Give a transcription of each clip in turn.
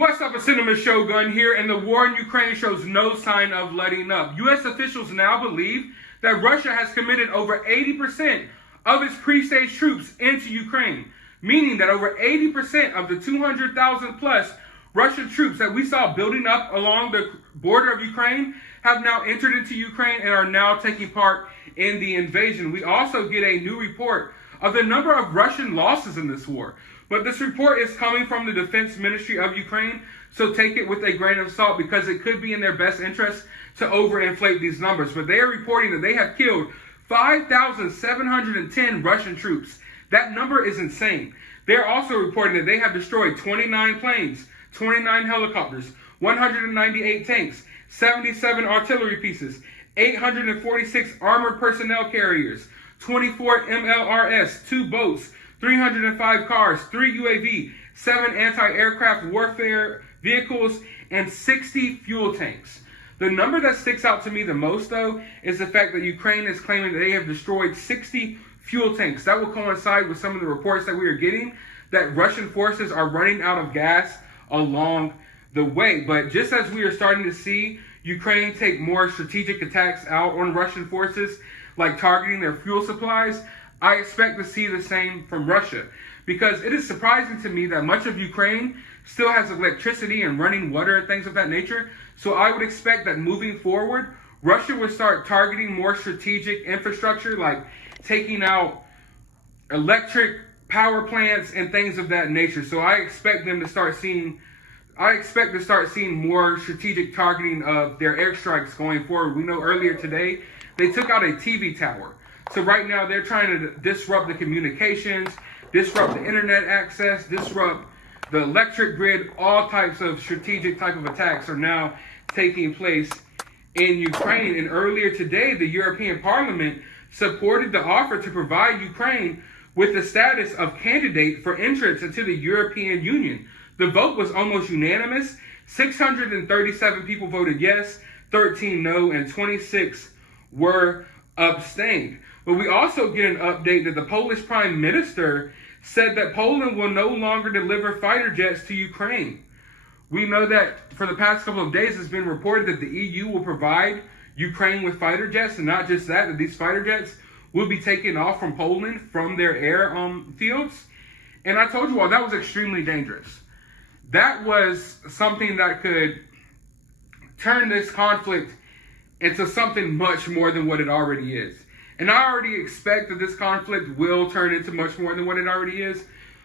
What's up, a Cinema Shogun here, and the war in Ukraine shows no sign of letting up. U.S. officials now believe that Russia has committed over 80% of its pre-stage troops into Ukraine, meaning that over 80% of the 200,000 plus Russian troops that we saw building up along the border of Ukraine have now entered into Ukraine and are now taking part in the invasion. We also get a new report of the number of Russian losses in this war. But this report is coming from the Defense Ministry of Ukraine, so take it with a grain of salt because it could be in their best interest to overinflate these numbers. But they are reporting that they have killed 5,710 Russian troops. That number is insane. They're also reporting that they have destroyed 29 planes, 29 helicopters, 198 tanks, 77 artillery pieces, 846 armored personnel carriers, 24 MLRS, 2 boats, 305 cars, 3 UAV, 7 anti-aircraft warfare vehicles, and 60 fuel tanks. The number that sticks out to me the most, though, is the fact that Ukraine is claiming that they have destroyed 60 fuel tanks. That will coincide with some of the reports that we are getting that Russian forces are running out of gas along the way. But just as we are starting to see Ukraine take more strategic attacks out on Russian forces, like targeting their fuel supplies, I expect to see the same from Russia, because it is surprising to me that much of Ukraine still has electricity and running water and things of that nature. So I would expect that moving forward, Russia would start targeting more strategic infrastructure, like taking out electric power plants and things of that nature. So I expect to start seeing more strategic targeting of their airstrikes going forward. We know earlier today they took out a TV tower. So right now they're trying to disrupt the communications, disrupt the internet access, disrupt the electric grid. All types of strategic type of attacks are now taking place in Ukraine. And earlier today, the European Parliament supported the offer to provide Ukraine with the status of candidate for entrance into the European Union. The vote was almost unanimous. 637 people voted yes, 13 no, and 26 were abstained. But we also get an update that the Polish Prime Minister said that Poland will no longer deliver fighter jets to Ukraine. We know that for the past couple of days it's been reported that the EU will provide Ukraine with fighter jets, and not just that these fighter jets will be taken off from Poland from their air fields. And I told you all that was extremely dangerous. That was something that could turn this conflict into something much more than what it already is. And I already expect that this conflict will turn into much more than what it already is.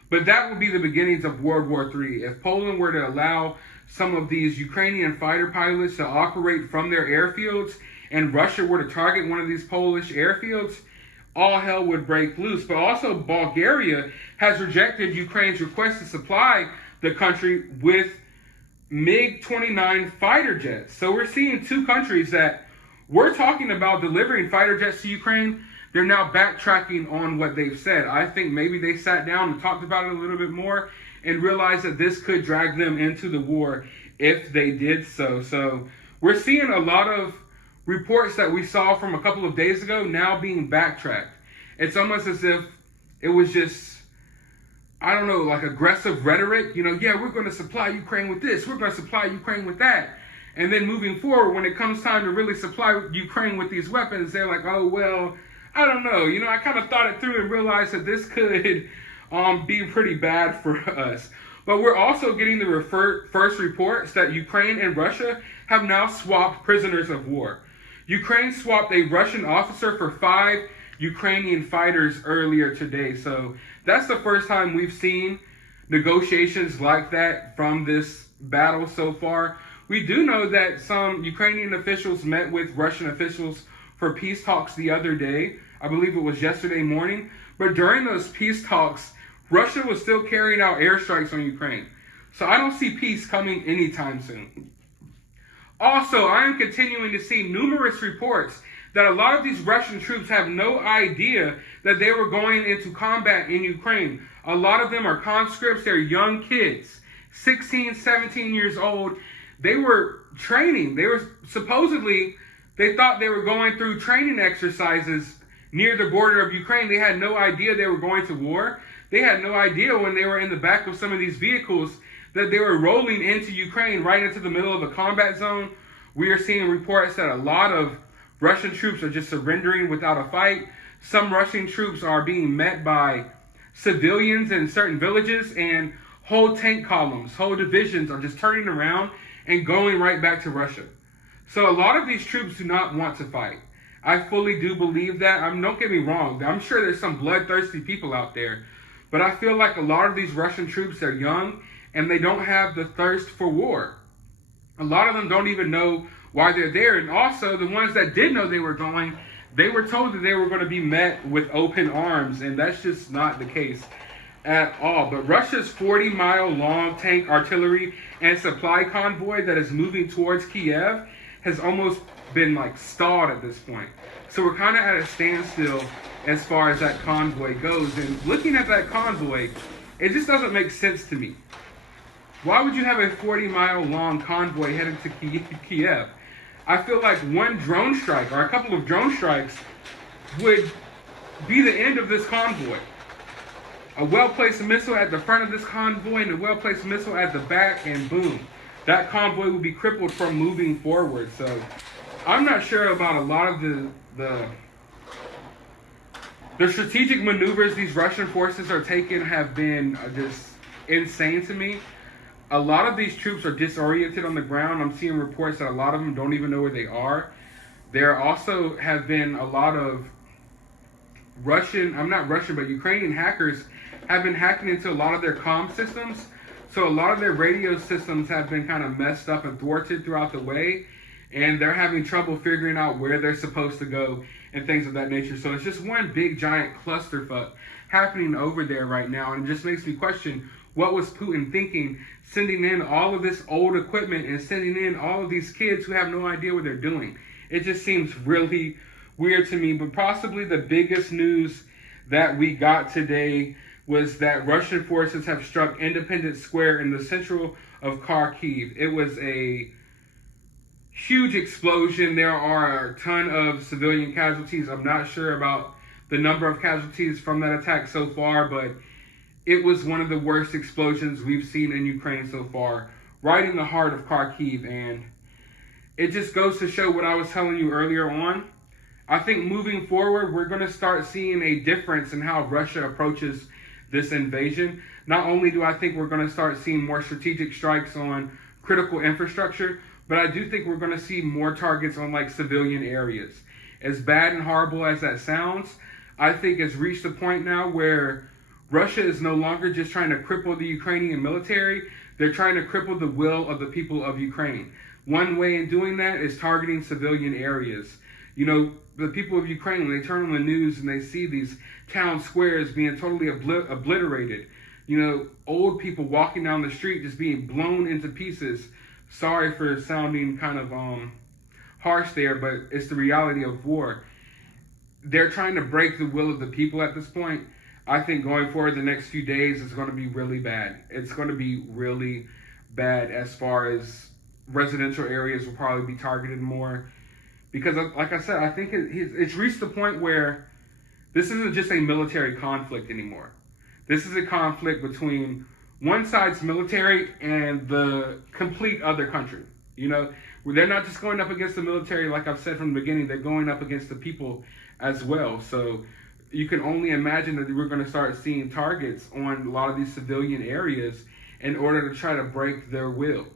But that will be the beginnings of World War III. If Poland were to allow some of these Ukrainian fighter pilots to operate from their airfields, and Russia were to target one of these Polish airfields, all hell would break loose. But also Bulgaria has rejected Ukraine's request to supply the country with MiG-29 fighter jets. So we're seeing two countries that we're talking about delivering fighter jets to Ukraine. They're now backtracking on what they've said. I think maybe they sat down and talked about it a little bit more and realized that this could drag them into the war if they did so. So we're seeing a lot of reports that we saw from a couple of days ago now being backtracked. It's almost as if it was just, I don't know, like aggressive rhetoric. Yeah, we're going to supply Ukraine with this. We're going to supply Ukraine with that. And then moving forward, when it comes time to really supply Ukraine with these weapons, they're like, oh, well, I don't know. I kind of thought it through and realized that this could be pretty bad for us. But we're also getting the first reports that Ukraine and Russia have now swapped prisoners of war. Ukraine swapped a Russian officer for 5 Ukrainian fighters earlier today. So that's the first time we've seen negotiations like that from this battle so far. We do know that some Ukrainian officials met with Russian officials for peace talks the other day. I believe it was yesterday morning. But during those peace talks, Russia was still carrying out airstrikes on Ukraine. So I don't see peace coming anytime soon. Also, I am continuing to see numerous reports that a lot of these Russian troops have no idea that they were going into combat in Ukraine. A lot of them are conscripts. They're young kids, 16, 17 years old. They were training. They thought they were going through training exercises near the border of Ukraine. They had no idea they were going to war. They had no idea when they were in the back of some of these vehicles that they were rolling into Ukraine, right into the middle of the combat zone. We are seeing reports that a lot of Russian troops are just surrendering without a fight. Some Russian troops are being met by civilians in certain villages, and whole tank columns, whole divisions are just turning around and going right back to Russia. So a lot of these troops do not want to fight. I fully do believe that. Don't get me wrong. I'm sure there's some bloodthirsty people out there. But I feel like a lot of these Russian troops are young and they don't have the thirst for war. A lot of them don't even know why they're there. And also, the ones that did know they were going, they were told that they were going to be met with open arms. And that's just not the case at all. But Russia's 40-mile-long tank artillery and supply convoy that is moving towards Kiev has almost been stalled at this point. So we're kind of at a standstill as far as that convoy goes. And looking at that convoy, it just doesn't make sense to me. Why would you have a 40-mile-long convoy headed to Kiev? I feel like one drone strike or a couple of drone strikes would be the end of this convoy. A well-placed missile at the front of this convoy and a well-placed missile at the back, and boom. That convoy will be crippled from moving forward. So I'm not sure about a lot of the strategic maneuvers these Russian forces are taking have been just insane to me. A lot of these troops are disoriented on the ground. I'm seeing reports that a lot of them don't even know where they are. There also have been a lot of Ukrainian hackers have been hacking into a lot of their comm systems. So a lot of their radio systems have been kind of messed up and thwarted throughout the way. And they're having trouble figuring out where they're supposed to go and things of that nature. So it's just one big giant clusterfuck happening over there right now. And it just makes me question, what was Putin thinking, sending in all of this old equipment and sending in all of these kids who have no idea what they're doing? It just seems really weird to me. But possibly the biggest news that we got today was that Russian forces have struck Independence Square in the central of Kharkiv. It was a huge explosion. There are a ton of civilian casualties. I'm not sure about the number of casualties from that attack so far, but it was one of the worst explosions we've seen in Ukraine so far, right in the heart of Kharkiv. And it just goes to show what I was telling you earlier on. I think moving forward, we're going to start seeing a difference in how Russia approaches this invasion. Not only do I think we're going to start seeing more strategic strikes on critical infrastructure, but I do think we're going to see more targets on civilian areas. As bad and horrible as that sounds, I think it's reached a point now where Russia is no longer just trying to cripple the Ukrainian military. They're trying to cripple the will of the people of Ukraine. One way in doing that is targeting civilian areas. You know, the people of Ukraine, when they turn on the news and they see these town squares being totally obliterated, you know, old people walking down the street just being blown into pieces. Sorry for sounding kind of harsh there, but it's the reality of war. They're trying to break the will of the people at this point. I think going forward the next few days is going to be really bad. It's going to be really bad as far as residential areas will probably be targeted more. Because, like I said, I think it's reached the point where this isn't just a military conflict anymore. This is a conflict between one side's military and the complete other country. You know, they're not just going up against the military, like I've said from the beginning, they're going up against the people as well. So you can only imagine that we're going to start seeing targets on a lot of these civilian areas in order to try to break their will.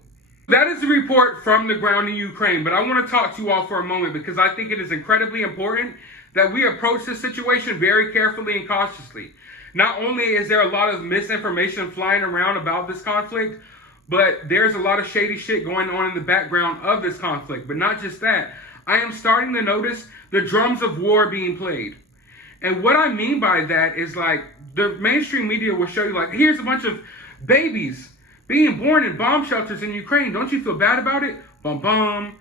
That is the report from the ground in Ukraine, but I want to talk to you all for a moment because I think it is incredibly important that we approach this situation very carefully and cautiously. Not only is there a lot of misinformation flying around about this conflict, but there's a lot of shady shit going on in the background of this conflict. But not just that, I am starting to notice the drums of war being played. And what I mean by that is the mainstream media will show you here's a bunch of babies being born in bomb shelters in Ukraine. Don't you feel bad about it? Bum bum.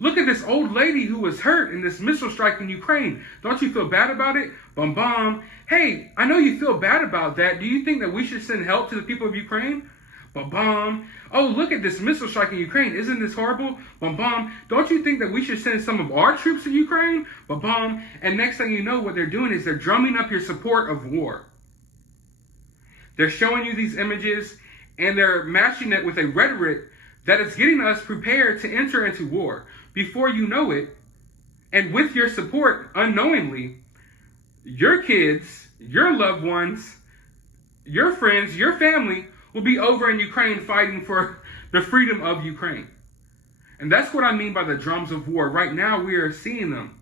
Look at this old lady who was hurt in this missile strike in Ukraine. Don't you feel bad about it? Bum bum. Hey, I know you feel bad about that. Do you think that we should send help to the people of Ukraine? Bum bum. Oh, look at this missile strike in Ukraine. Isn't this horrible? Bum bum. Don't you think that we should send some of our troops to Ukraine? Bum bum. And next thing you know, what they're doing is they're drumming up your support of war. They're showing you these images, And they're matching it with a rhetoric that is getting us prepared to enter into war. Before you know it, and with your support, unknowingly, your kids, your loved ones, your friends, your family will be over in Ukraine fighting for the freedom of Ukraine. And that's what I mean by the drums of war. Right now, we are seeing them.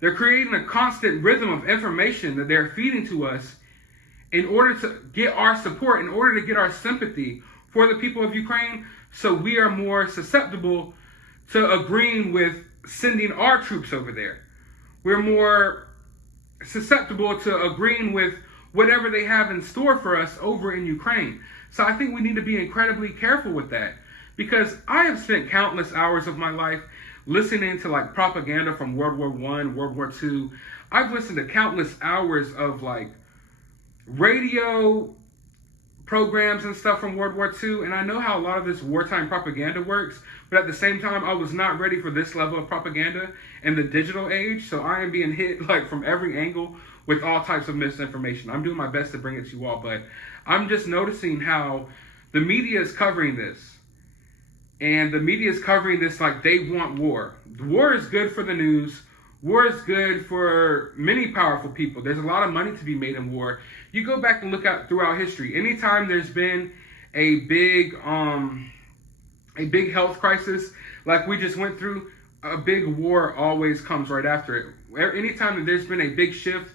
They're creating a constant rhythm of information that they're feeding to us in order to get our support, in order to get our sympathy for the people of Ukraine, so we are more susceptible to agreeing with sending our troops over there. We're more susceptible to agreeing with whatever they have in store for us over in Ukraine. So I think we need to be incredibly careful with that, because I have spent countless hours of my life listening to like propaganda from World War I, World War II. I've listened to countless hours of like radio programs and stuff from World War II, and I know how a lot of this wartime propaganda works, but at the same time, I was not ready for this level of propaganda in the digital age, so I am being hit like from every angle with all types of misinformation. I'm doing my best to bring it to you all, but I'm just noticing how the media is covering this, and the media is covering this like they want war. War is good for the news. War is good for many powerful people. There's a lot of money to be made in war. You go back and look at throughout history. Anytime there's been a big health crisis like we just went through, a big war always comes right after it. Anytime that there's been a big shift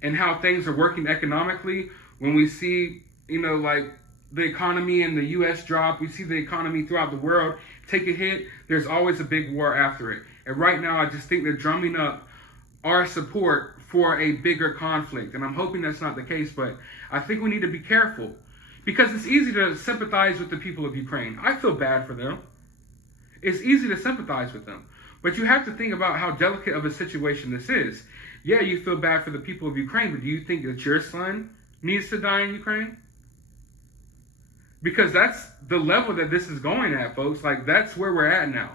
in how things are working economically, when we see, like the economy in the U.S. drop, we see the economy throughout the world take a hit, there's always a big war after it. And right now, I just think they're drumming up our support for a bigger conflict. And I'm hoping that's not the case, but I think we need to be careful, because it's easy to sympathize with the people of Ukraine. I feel bad for them. It's easy to sympathize with them. But you have to think about how delicate of a situation this is. Yeah, you feel bad for the people of Ukraine, but do you think that your son needs to die in Ukraine? Because that's the level that this is going at, folks. Like, that's where we're at now.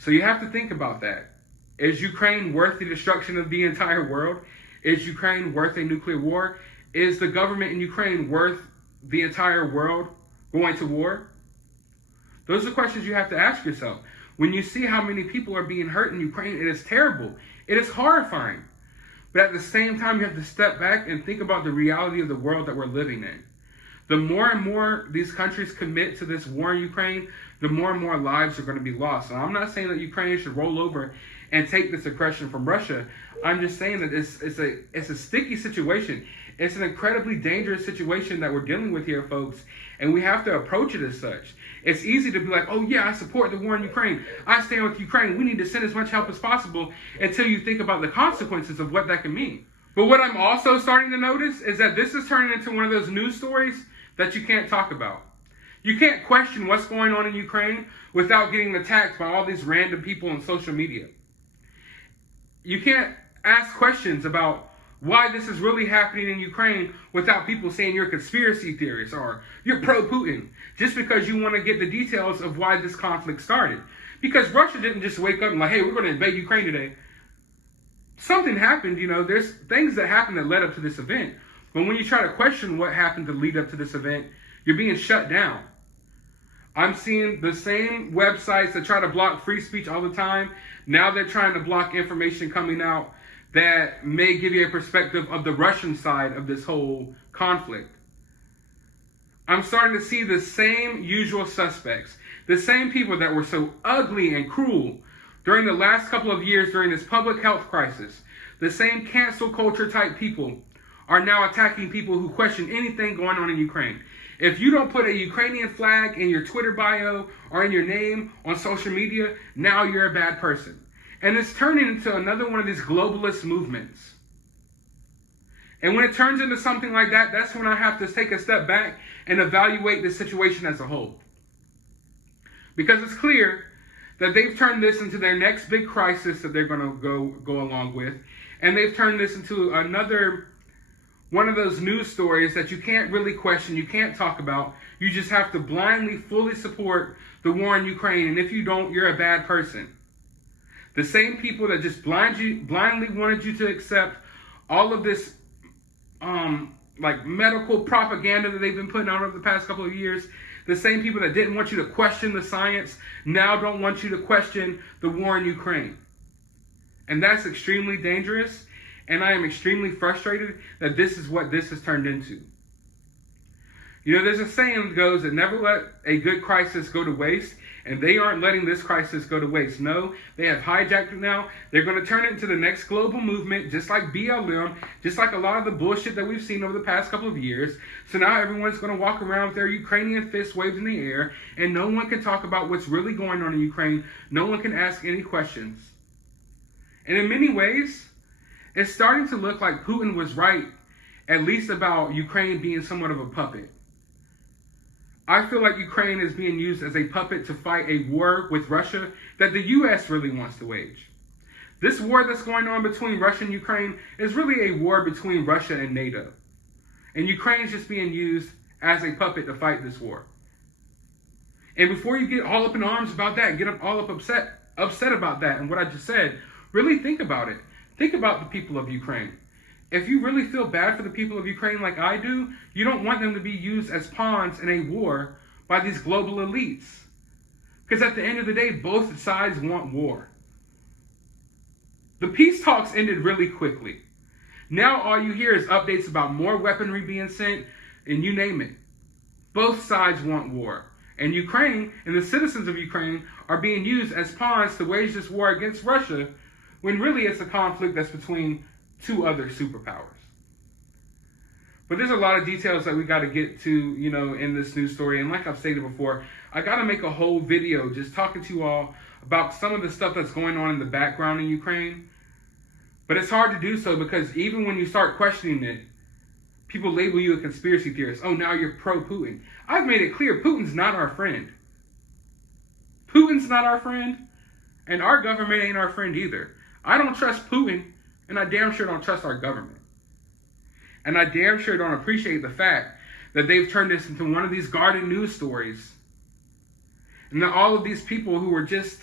So you have to think about that. Is Ukraine worth the destruction of the entire world? Is Ukraine worth a nuclear war? Is the government in Ukraine worth the entire world going to war? Those are questions you have to ask yourself. When you see how many people are being hurt in Ukraine, it is terrible. It is horrifying. But at the same time, you have to step back and think about the reality of the world that we're living in. The more and more these countries commit to this war in Ukraine, the more and more lives are going to be lost. And I'm not saying that Ukraine should roll over and take this aggression from Russia. I'm just saying that it's a sticky situation. It's an incredibly dangerous situation that we're dealing with here, folks, and we have to approach it as such. It's easy to be like, oh yeah, I support the war in Ukraine. I stand with Ukraine. We need to send as much help as possible, until you think about the consequences of what that can mean. But what I'm also starting to notice is that this is turning into one of those news stories that you can't talk about. You can't question what's going on in Ukraine without getting attacked by all these random people on social media. You can't ask questions about why this is really happening in Ukraine without people saying you're a conspiracy theorist or you're pro-Putin, just because you want to get the details of why this conflict started. Because Russia didn't just wake up and like, hey, we're going to invade Ukraine today. Something happened, there's things that happened that led up to this event. But when you try to question what happened to lead up to this event, you're being shut down. I'm seeing the same websites that try to block free speech all the time. Now they're trying to block information coming out that may give you a perspective of the Russian side of this whole conflict. I'm starting to see the same usual suspects, the same people that were so ugly and cruel during the last couple of years during this public health crisis. The same cancel culture type people are now attacking people who question anything going on in Ukraine. If you don't put a Ukrainian flag in your Twitter bio or in your name on social media, now you're a bad person. And it's turning into another one of these globalist movements. And when it turns into something like that, that's when I have to take a step back and evaluate the situation as a whole. Because it's clear that they've turned this into their next big crisis that they're going to go along with. And they've turned this into another one of those news stories that you can't really question, you can't talk about. You just have to blindly, fully support the war in Ukraine. And if you don't, you're a bad person. The same people that just blindly wanted you to accept all of this like medical propaganda that they've been putting out over the past couple of years. The same people that didn't want you to question the science now don't want you to question the war in Ukraine. And that's extremely dangerous. And I am extremely frustrated that this is what this has turned into. You know, there's a saying that goes that never let a good crisis go to waste. And they aren't letting this crisis go to waste. No, they have hijacked it now. They're going to turn it into the next global movement, just like BLM, just like a lot of the bullshit that we've seen over the past couple of years. So now everyone's going to walk around with their Ukrainian fists waved in the air, and no one can talk about what's really going on in Ukraine. No one can ask any questions. And in many ways, it's starting to look like Putin was right, at least about Ukraine being somewhat of a puppet. I feel like Ukraine is being used as a puppet to fight a war with Russia that the U.S. really wants to wage. This war that's going on between Russia and Ukraine is really a war between Russia and NATO. And Ukraine is just being used as a puppet to fight this war. And before you get all up in arms about that, get all up upset about that and what I just said, really think about it. Think about the people of Ukraine. If you really feel bad for the people of Ukraine like I do, you don't want them to be used as pawns in a war by these global elites. Because at the end of the day, both sides want war. The peace talks ended really quickly. Now all you hear is updates about more weaponry being sent, and you name it. Both sides want war. And Ukraine and the citizens of Ukraine are being used as pawns to wage this war against Russia, when really it's a conflict that's between two other superpowers. But there's a lot of details that we got to get to, you know, in this news story. And like I've stated before, I got to make a whole video just talking to you all about some of the stuff that's going on in the background in Ukraine. But it's hard to do so because even when you start questioning it, people label you a conspiracy theorist. Oh, now you're pro-Putin. I've made it clear Putin's not our friend. Putin's not our friend, and our government ain't our friend either. I don't trust Putin, and I damn sure don't trust our government. And I damn sure don't appreciate the fact that they've turned this into one of these guarded news stories. And that all of these people who were just,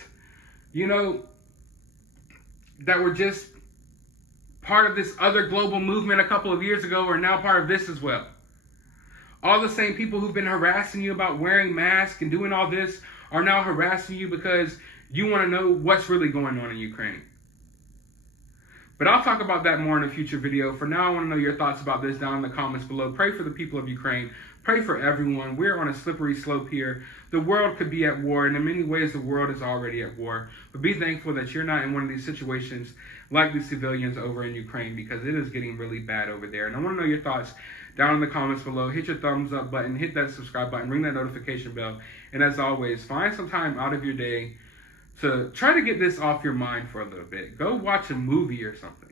you know, that were just part of this other global movement a couple of years ago are now part of this as well. All the same people who've been harassing you about wearing masks and doing all this are now harassing you because you want to know what's really going on in Ukraine. But I'll talk about that more in a future video. For now, I want to know your thoughts about this down in the comments below. Pray for the people of Ukraine. Pray for everyone. We're on a slippery slope here. The world could be at war, and in many ways, the world is already at war. But be thankful that you're not in one of these situations like the civilians over in Ukraine, because it is getting really bad over there. And I want to know your thoughts down in the comments below. Hit your thumbs up button, hit that subscribe button, ring that notification bell. And as always, find some time out of your day to try to get this off your mind for a little bit. Go watch a movie or something.